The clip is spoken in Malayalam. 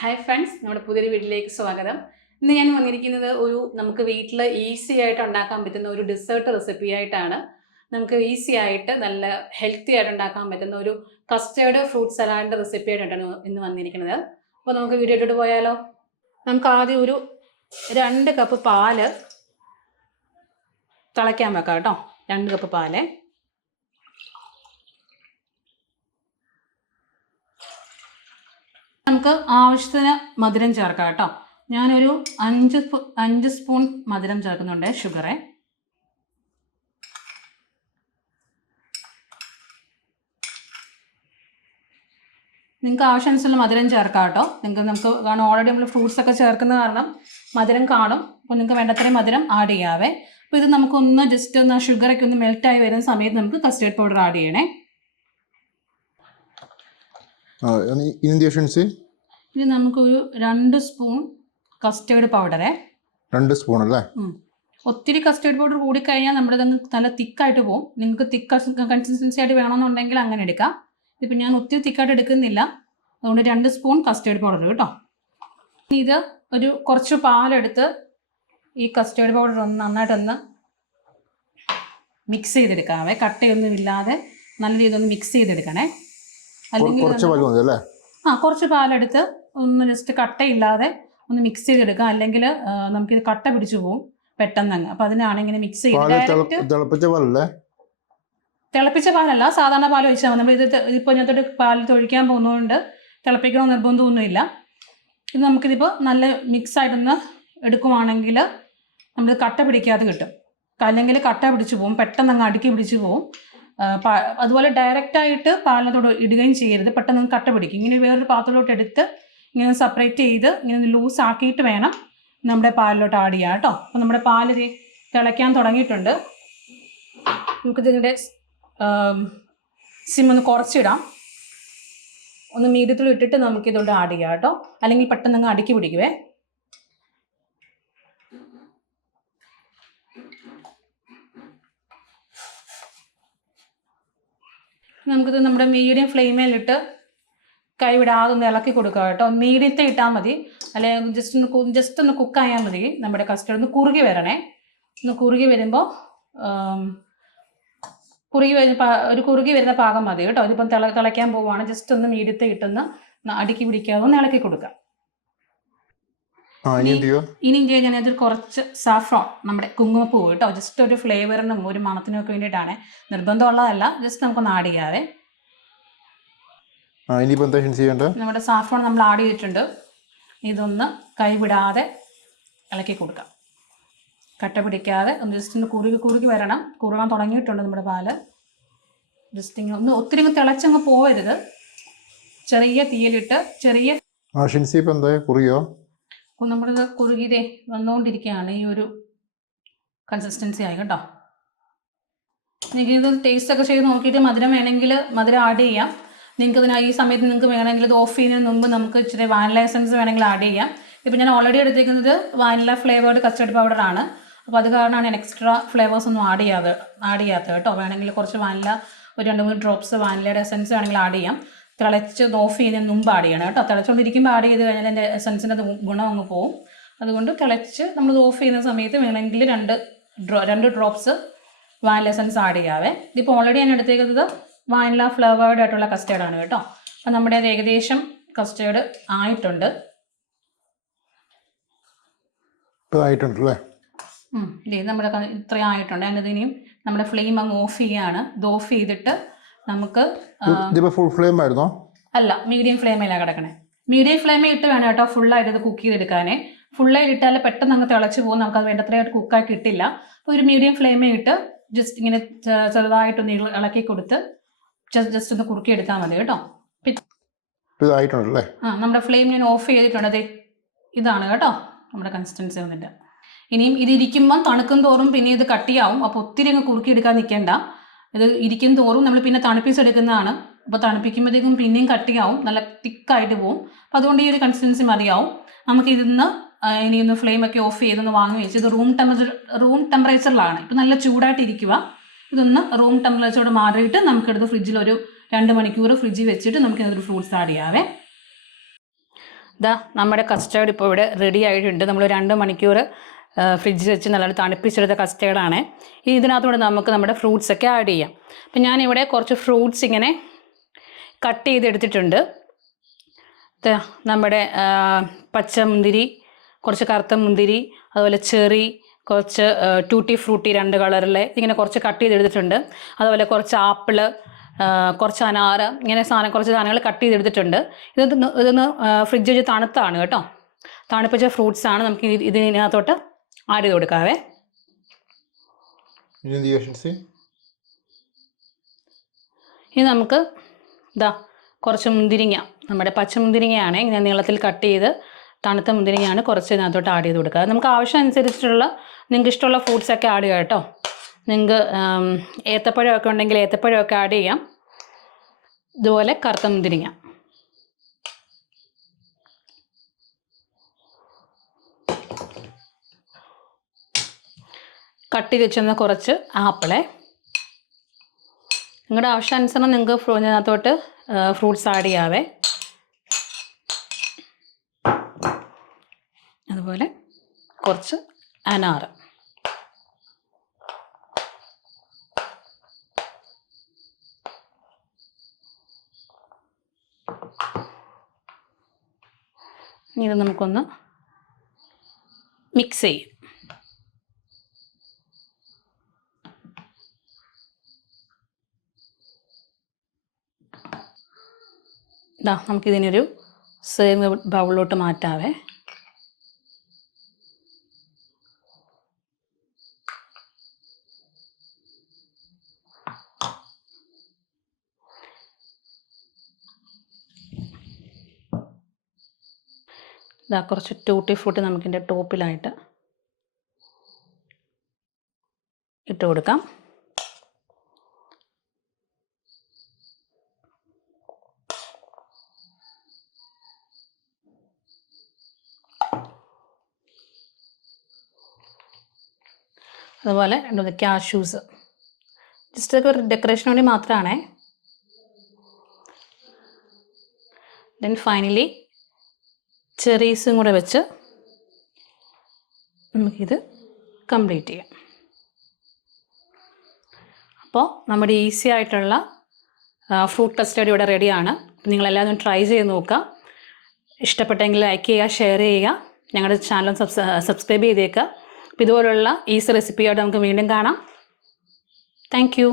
ഹായ് ഫ്രണ്ട്സ്, നമ്മുടെ പുതിയൊരു വീട്ടിലേക്ക് സ്വാഗതം. ഇന്ന് ഞാൻ വന്നിരിക്കുന്നത് നമുക്ക് വീട്ടിൽ ഈസി ആയിട്ട് ഉണ്ടാക്കാൻ പറ്റുന്ന ഒരു ഡെസേർട്ട് റെസിപ്പി ആയിട്ടാണ്. നമുക്ക് ഈസി ആയിട്ട് നല്ല ഹെൽത്തി ആയിട്ട് ഉണ്ടാക്കാൻ പറ്റുന്ന ഒരു കസ്റ്റേർഡ് ഫ്രൂട്ട് സലാഡിൻ്റെ റെസിപ്പി ആയിട്ടാണ് ഇന്ന് വന്നിരിക്കുന്നത്. അപ്പോൾ നമുക്ക് വീഡിയോ ഇട്ടിട്ട് പോയാലോ? നമുക്ക് ആദ്യം ഒരു 2 കപ്പ് പാല് തിളയ്ക്കാൻ വെക്കാം കേട്ടോ. 2 കപ്പ് പാല്. നമുക്ക് ആവശ്യത്തിന് മധുരം ചേർക്കാം കേട്ടോ. ഞാനൊരു 5 സ്പൂൺ മധുരം ചേർക്കുന്നുണ്ട്, ഷുഗറെ. നിങ്ങൾക്ക് ആവശ്യാനുസരണം മധുരം ചേർക്കാം കേട്ടോ. നമുക്ക് കാരണം ഓൾറെഡി നമ്മൾ ഫ്രൂട്ട്സ് ഒക്കെ ചേർക്കുന്ന കാരണം മധുരം കാണും. അപ്പോൾ നിങ്ങൾക്ക് വേണ്ടത്രയും മധുരം ആഡ് ചെയ്യാവേ. അപ്പോൾ ഇത് നമുക്കൊന്ന് ജസ്റ്റ് ഒന്ന് ഷുഗറൊക്കെ ഒന്ന് മെൽറ്റായി വരുന്ന സമയത്ത് നമുക്ക് കസ്റ്റേർഡ് പൗഡർ ആഡ് ചെയ്യണേ. ഇത് നമുക്കൊരു 2 സ്പൂൺ കസ്റ്റേർഡ് പൗഡറേ. 2 സ്പൂൺ അല്ലേ? ഒത്തിരി കസ്റ്റേർഡ് പൗഡർ കൂടിക്കഴിഞ്ഞാൽ നമ്മുടെ നല്ല തിക്കായിട്ട് പോകും. നിങ്ങൾക്ക് തിക്ക് കൺസിസ്റ്റൻസി ആയിട്ട് വേണമെന്നുണ്ടെങ്കിൽ അങ്ങനെ എടുക്കാം. ഇതിപ്പോൾ ഞാൻ ഒത്തിരി തിക്കായിട്ട് എടുക്കുന്നില്ല, അതുകൊണ്ട് 2 സ്പൂൺ കസ്റ്റേർഡ് പൗഡർ കേട്ടോ. ഇത് കുറച്ച് പാലെടുത്ത് ഈ കസ്റ്റേർഡ് പൗഡർ നന്നായിട്ടൊന്ന് മിക്സ് ചെയ്തെടുക്കാവേ. കട്ടയൊന്നും ഇല്ലാതെ നല്ല രീതിയിൽ മിക്സ് ചെയ്തെടുക്കണേ. അല്ലെങ്കിൽ കുറച്ച് പാലെടുത്ത് ഒന്ന് ജസ്റ്റ് കട്ടയില്ലാതെ ഒന്ന് മിക്സ് ചെയ്തെടുക്കാം. അല്ലെങ്കിൽ നമുക്കിത് കട്ട പിടിച്ചു പോകും പെട്ടെന്ന്. അപ്പം അതിനാണ് ഇങ്ങനെ മിക്സ് ചെയ്ത്. തിളപ്പിച്ച പാലല്ല, സാധാരണ പാൽ ഒഴിച്ചാൽ മതി. നമ്മൾ ഇതിപ്പോൾ ഇതിനകത്തോട്ട് പാൽ ഒഴിക്കാൻ പോകുന്നതുകൊണ്ട് തിളപ്പിക്കണമെന്ന് നിർബന്ധമൊന്നുമില്ല. ഇത് നമുക്കിതിപ്പോൾ നല്ല മിക്സായിട്ടൊന്ന് എടുക്കുവാണെങ്കിൽ നമ്മൾ കട്ട പിടിക്കാതെ കിട്ടും. അല്ലെങ്കിൽ കട്ട പിടിച്ചു പോകും, പെട്ടെന്ന് അങ്ങ് അടുക്കി പിടിച്ചു പോകും. അതുപോലെ ഡയറക്റ്റായിട്ട് പാലിനകത്തോട് ഇടുകയും ചെയ്യരുത്, പെട്ടെന്ന് കട്ട പിടിക്കും. ഇങ്ങനെ വേറൊരു പാത്രത്തിലോട്ട് എടുത്ത് ഇങ്ങനെ സെപ്പറേറ്റ് ചെയ്ത് ഇങ്ങനെ ലൂസ് ആക്കിയിട്ട് വേണം നമ്മുടെ പാലിലോട്ട് ആഡ് ചെയ്യാം കേട്ടോ. അപ്പോൾ നമ്മുടെ പാൽ തിളയ്ക്കാൻ തുടങ്ങിയിട്ടുണ്ട്. നമുക്കിതിൻ്റെ സിം ഒന്ന് കുറച്ചിടാം. ഒന്ന് മീഡിയത്തിൽ ഇട്ടിട്ട് നമുക്കിതോട്ട് ആഡ് ചെയ്യാം കേട്ടോ, അല്ലെങ്കിൽ പെട്ടെന്ന് അങ്ങ് അടുക്കി പിടിക്കുവേ. നമുക്കിത് നമ്മുടെ മീഡിയം ഫ്ലെയിമിലിട്ട് കൈവിടാതെ ഒന്ന് ഇളക്കി കൊടുക്കുക കേട്ടോ. മീഡിയത്തെ ഇട്ടാൽ മതി, അല്ലെങ്കിൽ ജസ്റ്റ് ഒന്ന് കുക്കായാൽ മതി. നമ്മുടെ കസ്റ്റർഡ് ഒന്ന് കുറുകി വരണേ. ഒന്ന് കുറുകി വരുമ്പോൾ കുറുകി വരുന്ന പാകം മതി കേട്ടോ. ഇതിപ്പം തിളയ്ക്കാൻ പോവുകയാണ്. ജസ്റ്റ് ഒന്ന് മീഡിയത്തെ ഇട്ടൊന്ന് അടുക്കി പിടിക്കാതെ ഒന്ന് ഇളക്കി കൊടുക്കാം. ഇനി ഞാനതിൽ കുറച്ച് സാഫ്രോൺ, നമ്മുടെ കുങ്കുമപ്പൂ കേട്ടോ, ജസ്റ്റ് ഒരു ഫ്ലേവറിനും ഒരു മണത്തിനും ഒക്കെ വേണ്ടിയിട്ടാണ്. നിർബന്ധമുള്ളതല്ല, ജസ്റ്റ് നമുക്കൊന്ന് ആഡ് ചെയ്യാവേ. നമ്മുടെ സാഫ്രോൺ നമ്മൾ ആഡ് ചെയ്തിട്ടുണ്ട്. ഇതൊന്ന് കൈവിടാതെ ഇളക്കി കൊടുക്കാം, കട്ട പിടിക്കാതെ. ഒന്ന് ജസ്റ്റ് ഒന്ന് കുറുകി വരണം. കുറുകാൻ തുടങ്ങിയിട്ടുണ്ട് നമ്മുടെ പാല്. ജസ്റ്റ് ഇങ്ങനെ ഒത്തിരി തിളച്ചങ്ങ് പോവരുത്. ചെറിയ തീയിലിട്ട് നമ്മളിത് കുറുകിതേ വന്നുകൊണ്ടിരിക്കുകയാണ്. ഈ ഒരു കൺസിസ്റ്റൻസി ആയി കേട്ടോ. നിങ്ങൾക്കിത് ടേസ്റ്റ് ഒക്കെ ചെയ്ത് നോക്കിയിട്ട് മധുരം വേണമെങ്കിൽ മധുരം ആഡ് ചെയ്യാം. ഈ സമയത്ത് നിങ്ങൾക്ക് വേണമെങ്കിൽ ഇത് ഓഫ് ചെയ്യുന്നതിന് മുമ്പ് നമുക്ക് ഇച്ചിരി വാനില എസൻസ് വേണമെങ്കിൽ ആഡ് ചെയ്യാം. ഇപ്പോൾ ഞാൻ ഓൾറെഡി എടുത്തേക്കുന്നത് വാനില ഫ്ലേവേർഡ് കസ്റ്റർഡ് പൗഡറാണ്. അപ്പോൾ അത് കാരണമാണ് ഞാൻ എക്സ്ട്രാ ഫ്ലേവേഴ്സ് ഒന്നും ആഡ് ചെയ്യാത്തത് കേട്ടോ. വേണമെങ്കിൽ കുറച്ച് വാനില, ഒരു 2-3 ഡ്രോപ്സ് വാനിലയുടെ എസൻസ് വേണമെങ്കിൽ ആഡ് ചെയ്യാം. തിളച്ച് ഓഫ് ചെയ്യുന്നതിന് മുമ്പ് ആഡ് ചെയ്യണം കേട്ടോ. തിളച്ചുകൊണ്ടിരിക്കുമ്പോൾ ആഡ് ചെയ്ത് കഴിഞ്ഞാൽ എൻ്റെ എസൻസിൻ്റെ ഗുണം അങ്ങ് പോവും. അതുകൊണ്ട് തിളച്ച് നമ്മൾ ഓഫ് ചെയ്യുന്ന സമയത്ത് വേണമെങ്കിൽ 2 ഡ്രോപ്സ് വാനില എസൻസ് ആഡ് ചെയ്യാവേ. ഇതിപ്പോൾ ഓൾറെഡി ഞാൻ എടുത്തേക്കുന്നത് വാനില ഫ്ലേവേർഡ് ആയിട്ടുള്ള കസ്റ്റേർഡാണ് കേട്ടോ. അപ്പം നമ്മുടെ അത് ഏകദേശം കസ്റ്റേർഡ് ആയിട്ടുണ്ട്. നമ്മുടെ ഇത്രയും ആയിട്ടുണ്ട്. അതിനകത്ത് ഇനിയും നമ്മുടെ ഫ്ലെയിം അങ്ങ് ഓഫ് ചെയ്യാണ്. ഇത് ഓഫ് ചെയ്തിട്ട് നമുക്ക് ഫുൾ ഫ്ലെയിം ആയിരുന്നോ? അല്ല, മീഡിയം ഫ്ലെയിമിലാണ് കിടക്കണേ. മീഡിയം ഫ്ലെയിമിൽ ഇട്ട് വേണം കേട്ടോ ഫുള്ളായിട്ട് ഇത് കുക്ക് ചെയ്തെടുക്കാനേ. ഫുള്ളായിട്ട് ഇട്ടാൽ പെട്ടെന്ന് അങ്ങ് തിളച്ച് പോകും, നമുക്കത് വേണ്ടത്രയായിട്ട് കുക്കാക്കി കിട്ടില്ല. അപ്പോൾ ഒരു മീഡിയം ഫ്ലെയിമിൽ ഇട്ട് ജസ്റ്റ് ഇങ്ങനെ ചെറുതായിട്ടൊന്ന് ഇളക്കി കൊടുത്ത് ജസ്റ്റ് ഒന്ന് കുറുക്കി എടുത്താൽ മതി കേട്ടോ. നമ്മുടെ ഫ്ലെയിം ഞാൻ ഓഫ് ചെയ്തിട്ടുണ്ട്. അതെ, ഇതാണ് കേട്ടോ നമ്മുടെ കൺസിസ്റ്റൻസി വന്നിട്ട്. ഇനിയും ഇതിരിക്കുമ്പം തണുക്കും തോറും പിന്നെ ഇത് കട്ടിയാവും. അപ്പോൾ ഒത്തിരി അങ്ങ് കുറുക്കി എടുക്കാൻ നിൽക്കേണ്ട. ഇത് ഇരിക്കും തോറും നമ്മൾ പിന്നെ തണുപ്പിച്ചെടുക്കുന്നതാണ്. അപ്പോൾ തണുപ്പിക്കുമ്പോഴത്തേക്കും പിന്നെയും കട്ടിയാവും, നല്ല തിക്കായിട്ട് പോവും. അപ്പോൾ അതുകൊണ്ട് ഈ ഒരു കൺസിസ്റ്റൻസി മതിയാവും. നമുക്കിതിന്ന് ഇനിയൊന്ന് ഫ്ലെയിമൊക്കെ ഓഫ് ചെയ്തൊന്ന് വാങ്ങി വെച്ച് ഇത് റൂം ടെമ്പറേച്ചറിലാണ്. ഇപ്പോൾ നല്ല ചൂടായിട്ട് ഇരിക്കുക. ഇതൊന്ന് റൂം ടെമ്പറേച്ചറോട് മാറിയിട്ട് നമുക്കെടുത്ത് ഫ്രിഡ്ജിൽ ഒരു 2 മണിക്കൂർ ഫ്രിഡ്ജിൽ വെച്ചിട്ട് നമുക്കിതൊരു ഫ്രൂട്ട്സ് ആഡ് ചെയ്യാവേ. ഇതാ നമ്മുടെ കസ്റ്റേർഡ് ഇപ്പോൾ ഇവിടെ റെഡി ആയിട്ടുണ്ട്. നമ്മൾ 2 മണിക്കൂർ ഫ്രിഡ്ജിൽ വെച്ച് നല്ലൊരു തണുപ്പിച്ചെടുത്ത കസ്റ്റേർഡാണ്. ഇതിനകത്തൂടെ നമുക്ക് നമ്മുടെ ഫ്രൂട്ട്സൊക്കെ ആഡ് ചെയ്യാം. അപ്പം ഞാനിവിടെ കുറച്ച് ഫ്രൂട്ട്സ് ഇങ്ങനെ കട്ട് ചെയ്തെടുത്തിട്ടുണ്ട്. നമ്മുടെ പച്ചമുന്തിരി, കുറച്ച് കറുത്ത മുന്തിരി, അതുപോലെ ചെറി, കുറച്ച് ടൂട്ടി ഫ്രൂട്ടി 2 കളറിലെ ഇങ്ങനെ കുറച്ച് കട്ട് ചെയ്തെടുത്തിട്ടുണ്ട്. അതുപോലെ കുറച്ച് ആപ്പിള്, കുറച്ച് അനാറ്, ഇങ്ങനെ കുറച്ച് സാധനങ്ങൾ കട്ട് ചെയ്തെടുത്തിട്ടുണ്ട്. ഇതൊന്ന് ഫ്രിഡ്ജ് വെച്ച് തണുത്താണ് കേട്ടോ. തണുപ്പിച്ച ഫ്രൂട്ട്സാണ്. നമുക്ക് ഇതിനകത്തോട്ട് ആഡ് ചെയ്ത് കൊടുക്കാവേ. ഇനി നമുക്ക് കുറച്ച് മുന്തിരിങ്ങ, നമ്മുടെ പച്ചമുന്തിരിങ്ങയാണ് ഇങ്ങനെ നീളത്തിൽ കട്ട് ചെയ്ത് തണുത്ത മുന്തിരിങ്ങയാണ് കുറച്ച് ഇതിനകത്തോട്ട് ആഡ് ചെയ്ത് കൊടുക്കുക. നമുക്ക് ആവശ്യം അനുസരിച്ചിട്ടുള്ള നിങ്ങൾക്ക് ഇഷ്ടമുള്ള ഫ്രൂട്ട്സൊക്കെ ആഡ് ചെയ്യാം കേട്ടോ. നിങ്ങൾക്ക് ഏത്തപ്പഴമൊക്കെ ഉണ്ടെങ്കിൽ ഏത്തപ്പഴമൊക്കെ ആഡ് ചെയ്യാം. ഇതുപോലെ കറുത്ത മുന്തിരിങ്ങ, കട്ട് ചെയ്ത് വെച്ചിരുന്ന കുറച്ച് ആപ്പിളെ, നിങ്ങളുടെ ആവശ്യാനുസരണം നിങ്ങൾക്ക് ഇതിനകത്തോട്ട് ഫ്രൂട്ട്സ് ആഡ് ചെയ്യാവേ. അതുപോലെ കുറച്ച് അനാറ്, ഇത് നമുക്കൊന്ന് മിക്സ് ചെയ്യും. നമുക്കിതിനൊരു സെർവ് ബൗളിലോട്ട് മാറ്റാവേ. കുറച്ച് ടൂട്ടി ഫ്രൂട്ടി നമുക്കിതിൻ്റെ ടോപ്പിലായിട്ട് ഇട്ട് കൊടുക്കാം. അതുപോലെ കാഷ്യൂസ് ജസ്റ്റ് ഒക്കെ ഒരു ഡെക്കറേഷന് വേണ്ടി മാത്രമാണേ. ദെൻ ഫൈനലി ചെറീസും കൂടെ വെച്ച് നമുക്കിത് കംപ്ലീറ്റ് ചെയ്യാം. അപ്പോൾ നമ്മുടെ ഈസി ആയിട്ടുള്ള ഫ്രൂട്ട് കസ്റ്റേർഡ് ഇവിടെ റെഡിയാണ്. നിങ്ങളെല്ലാവരും ട്രൈ ചെയ്ത് നോക്കുക. ഇഷ്ടപ്പെട്ടെങ്കിൽ ലൈക്ക് ചെയ്യുക, ഷെയർ ചെയ്യുക, ഞങ്ങളുടെ ചാനൽ സബ്സ്ക്രൈബ് ചെയ്തേക്കുക. അപ്പോൾ ഇതുപോലുള്ള ഈസി റെസിപ്പിയായിട്ട് നമുക്ക് വീണ്ടും കാണാം. Thank you.